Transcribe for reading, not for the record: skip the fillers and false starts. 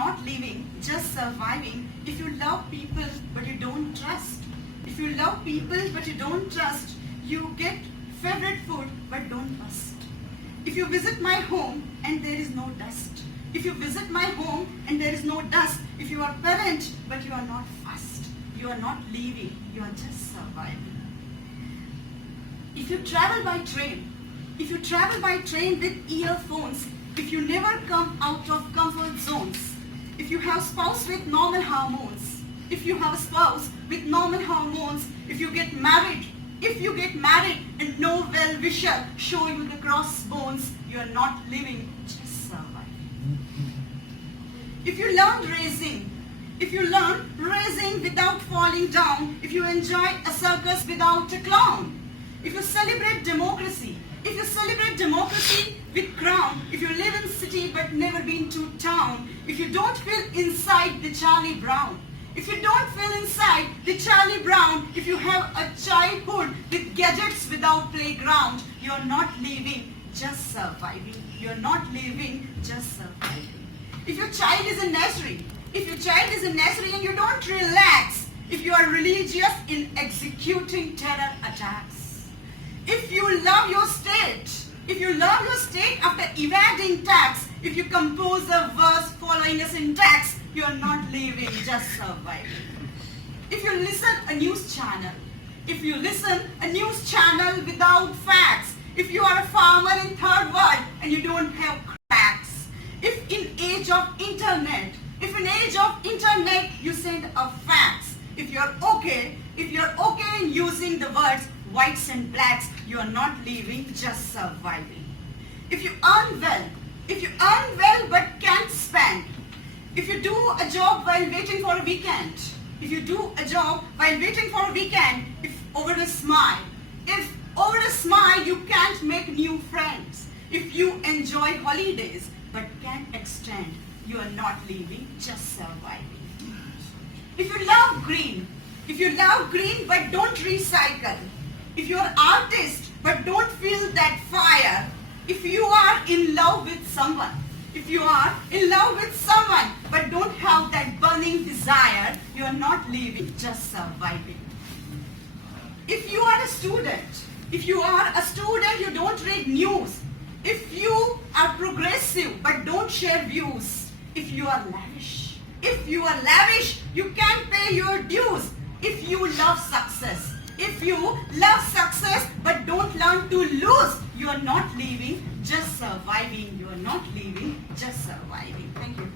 not living, just surviving. If you love people but you don't trust. If you love people but you don't trust, you get favorite food but don't trust. If you visit my home and there is no dust. If you visit my home and there is no dust. If you are parent but you are not fast. You are not living, you are just surviving. If you travel by train, if you travel by train with earphones, if you never come out of comfort zones, if you have spouse with normal hormones, if you have a spouse with normal hormones, if you get married and no well-wisher show you the crossbones, you are not living, just surviving. If you learn raising without falling down, if you enjoy a circus without a clown, if you celebrate democracy with crown, if you live in city but never been to town, if you don't feel inside the Charlie Brown, if you don't feel inside the Charlie Brown, if you have a childhood with gadgets without playground, you're not living, just surviving. You're not living, just surviving. If your child is in nursery, and you don't relax, if you are religious in executing terror attacks, if you love your state after evading tax, if you compose a verse following a syntax, you are not living, just surviving. If you listen a news channel without facts, if you are a farmer in third world and you don't have cracks, if in age of internet you send a fax, if you're okay in using the words whites and blacks, you are not living, just surviving. If you earn well but can't spend, if you do a job while waiting for a weekend, if over a smile you can't make new friends, if you enjoy holidays but can't extend, you are not living, just surviving. If you love green but don't recycle, if you are artist but don't feel that fire, if you are in love with someone but don't have that burning desire, you are not living, just surviving. If you are a student, you don't read news. If you are progressive but don't share views. If you are lavish, you can't pay your dues. If you love success but don't learn to lose, you are not living, just surviving. You are not living, just surviving. Thank you.